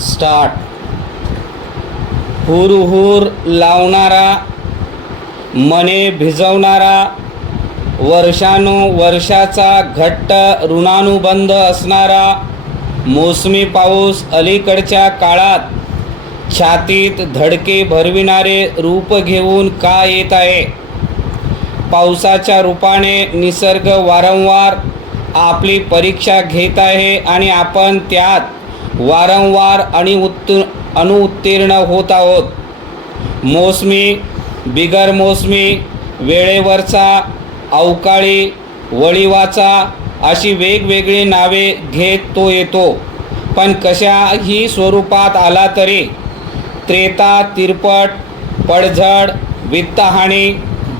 Start. हुरहुर लावणारा, मने भिजवणारा, वर्षानुवर्षाचा घट्ट ऋणानुबंध असणारा मोसमी पाऊस अलीकडच्या काळात छातीत धडके भरविणारे रूप घेऊन का येत आहे? पावसाच्या रूपाने निसर्ग वारंवार आपली परीक्षा घेत आहे आणि आपण त्यात वारंवार अनुत्तीर्ण होत आहोत. मोसमी, बिगर मोसमी, वेळेवरचा, अवकाळी, वळिवाचा अशी वेगवेगळी नावे घेत तो येतो. पण कशाही स्वरूपात आला तरी त्रेता, तिरपट, पडझड, वित्तहानी,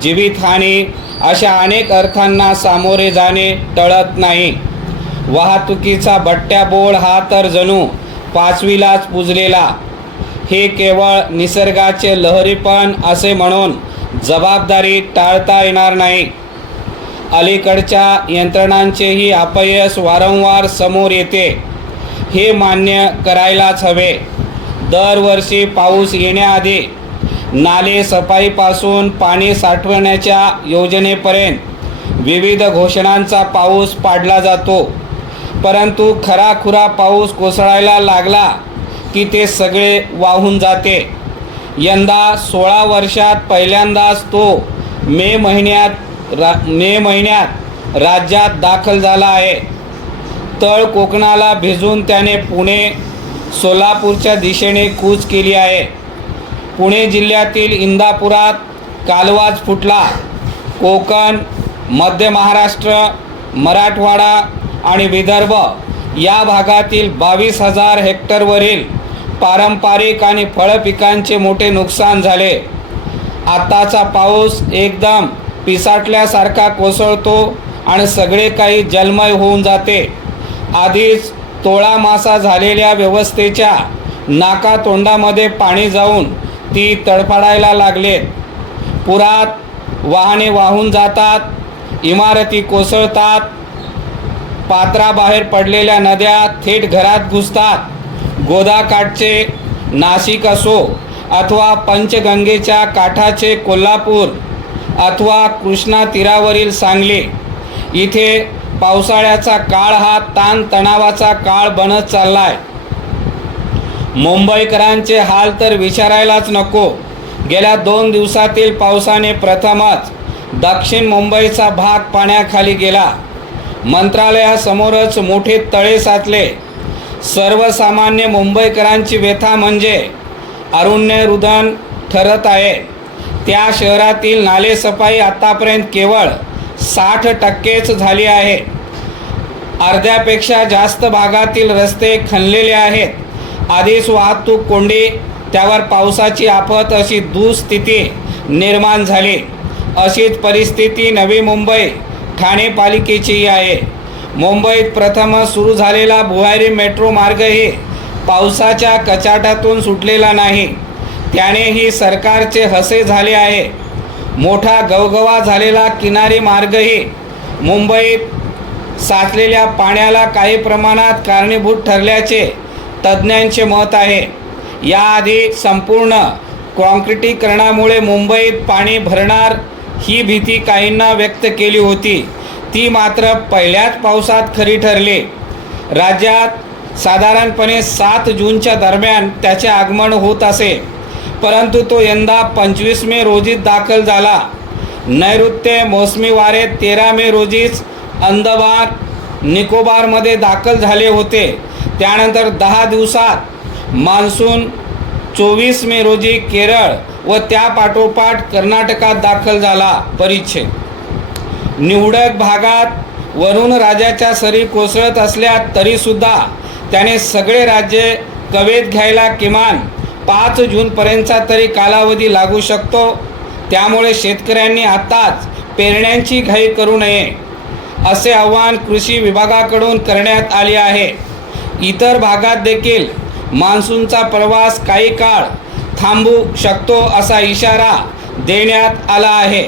जीवितहानी अशा अनेक अर्थांना सामोरे जाणे टळत नाही. वाहतुकीचा बट्ट्याबोळ हा तर जणू पाचवीलाच पुजलेला. हे केवळ निसर्गाचे लहरीपण असे म्हणून जबाबदारी टाळता येणार नाही. अलीकडच्या यंत्रणांचेही अपयश वारंवार समोर येते, हे मान्य करायलाच हवे. दरवर्षी पाऊस येण्याआधी नाले सफाईपासून पाणी साठवण्याच्या योजनेपर्यंत विविध घोषणांचा पाऊस पाडला जातो. परंतु खराखुरा पाऊस कोसळायला लागला की ते सगळे वाहून जाते. यंदा 16 वर्षात पहिल्यांदाच तो मे महिन्यात राज्यात दाखल झाला आहे. तळ कोकणाला भिजून त्याने पुणे, सोलापूरच्या दिशेने कूच केली आहे. पुणे जिल्ह्यातील इंदापुरात कालवाच फुटला. कोकण, मध्य महाराष्ट्र, मराठवाडा आणि विदर्भ या भागातील 22,000 हेक्टरवरील पारंपरिक आणि फळपिकांचे मोठे नुकसान झाले. आताचा पाऊस एकदम पिसाटल्यासारखा कोसळतो आणि सगळे काही जलमय होऊन जाते. आधीच तोळामासा झालेल्या व्यवस्थेच्या नाकातोंडामध्ये पाणी जाऊन ती तडफडायला लागलेत. पुरात वाहने वाहून जातात, इमारती कोसळतात, पात्राबाहेर पडलेल्या नद्या थेट घरात घुसतात. गोदाकाठचे नाशिक असो अथवा पंचगंगेच्या काठाचे कोल्हापूर अथवा कृष्णा तीरावरील सांगली, इथे पावसाळ्याचा काळ हा ताणतणावाचा काळ बनत चाललाय. मुंबईकरांचे हाल तर विचारायलाच नको. गेल्या 2 दिवसातील पावसाने प्रथमच दक्षिण मुंबईचा भाग पाण्याखाली गेला. मंत्रालयासमोरच मोठे तळे साचले. सर्वसामान्य मुंबईकरांची व्यथा म्हणजे अरण्यरुदन ठरत आहे. त्या शहरातील नालेसफाई आतापर्यंत केवळ 60% झाली आहे. अर्ध्यापेक्षा जास्त भागातील रस्ते खणलेले आहेत. आधीच वाहतूक कोंडी, त्यावर पावसाची आफत अशी दुःस्थिती निर्माण झाली. अशीच परिस्थिती नवी मुंबई ठाणे पालिकेचीही आहे. मुंबईत प्रथमच सुरू झालेला भुयारी मेट्रो मार्गही पावसाच्या कचाट्यातून सुटलेला नाही. त्यानेही सरकारचे हसे झाले आहे. मोठा गवगवा झालेला किनारी मार्गही मुंबईत साचलेल्या पाण्याला काही प्रमाणात कारणीभूत ठरल्याचे तज्ज्ञांचे मत आहे. याआधी संपूर्ण काँक्रिटीकरणामुळे मुंबईत पाणी भरणार ही भीती काहींना व्यक्त केली होती. ती मात्र पहिल्याच पावसात खरी ठरली. राज्यात साधारणपणे 7 जूनच्या दरम्यान त्याचे आगमन होत असे, परंतु तो यंदा 25 मे रोजी दाखल झाला. नैऋत्य मोसमी वारे 13 मे रोजीच अंदमान निकोबारमध्ये दाखल झाले होते. त्यानंतर 10 दिवसात मान्सून 24 मे रोजी केरळ व त्यापाठोपाठ कर्नाटकात दाखल झाला. परिच्छेद निवडक भागात वरून राजाच्या सरी कोसळत असल्या तरीसुद्धा त्याने सगळे राज्य कवेत घ्यायला किमान 5 जूनपर्यंतचा तरी कालावधी लागू शकतो. त्यामुळे शेतकऱ्यांनी आताच पेरण्यांची घाई करू नये, असे आवाहन कृषी विभागाकडून करण्यात आले आहे. इतर भागात देखील मान्सूनचा प्रवास काही काळ थांबू शकतो असा इशारा देण्यात आला आहे.